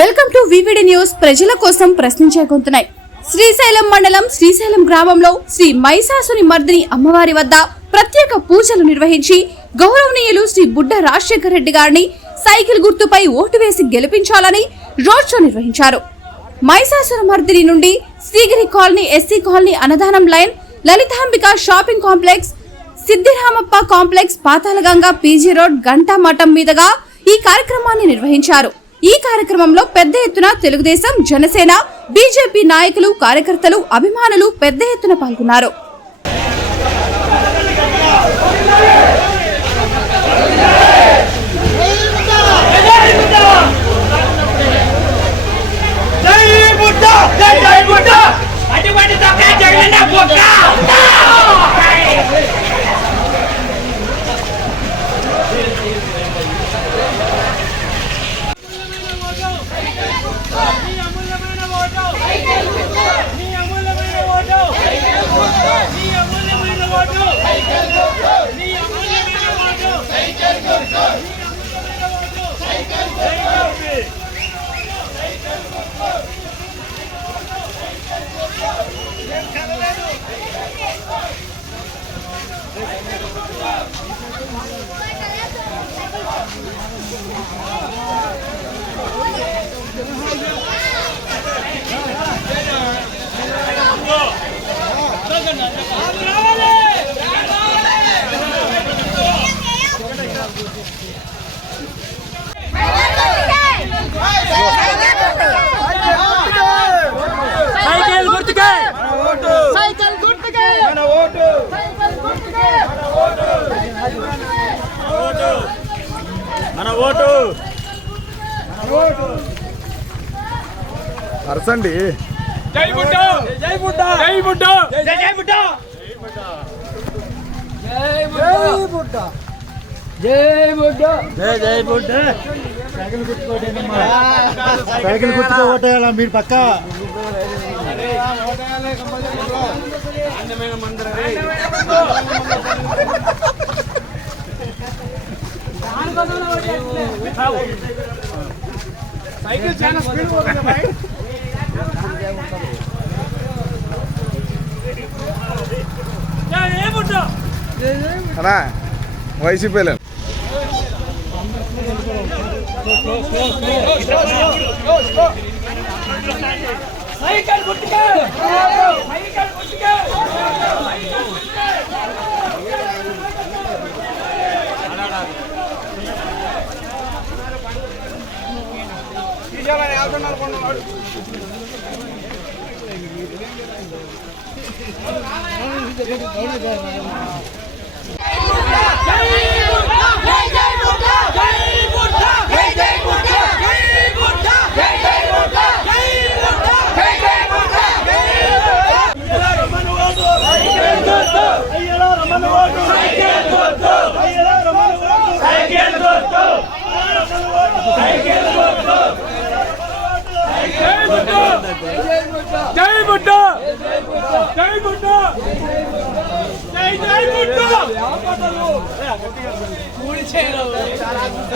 Welcome to VVD news. ప్రజల కోసం ప్రశ్నించే గొంతునాయి. శ్రీశైలం మండలం శ్రీశైలం గ్రామంలో శ్రీ మహిషాసుని మర్దిని అమ్మవారి వద్ద ప్రత్యేక పూజలు నిర్వహించి గౌరవనీయులు శ్రీ బుడ్డ రాజశేఖర్ రెడ్డి గారిని సైకిల్ గుర్తుపై ఓటు వేసి గెలిపించాలని రోడ్ షో నిర్వహించారు. మహిషాసుర మర్దిని నుండి Srigiri colony, SC colony, Annadanam line, Lalithambika shopping complex, Siddhiramappa complex, Pathalaganga, PG road, Ganta Matham మీదుగా ఈ కార్యక్రమాన్ని నిర్వహించారు. ఈ కార్యక్రమంలో పెద్ద ఎత్తున తెలుగుదేశం, జనసేన, బీజేపీ నాయకులు, కార్యకర్తలు, అభిమానులు పెద్ద ఎత్తున పాల్గొన్నారు. అరసండి. జై బుడ్డ, జై బుడ్డ, జై బుడ్డ, జై బుడ్డ, జై బుడ్డ, జై బుడ్డ, జై బుడ్డ. సైకిల్ గుర్తుకోటేనమ్మా, సైకిల్ గుర్తుకోటేయాలా మీరు పక్క. అందమైన మందిరం సైకిల్ చాలా స్పీడ్ పోతుంది భాయ్. అన్నా వైసీపీ సైకిల్ గుర్తుకే, సైకిల్ గుర్తుకే, జై బుడ్డ, జై బుడ్డ, జై బుడ్డ.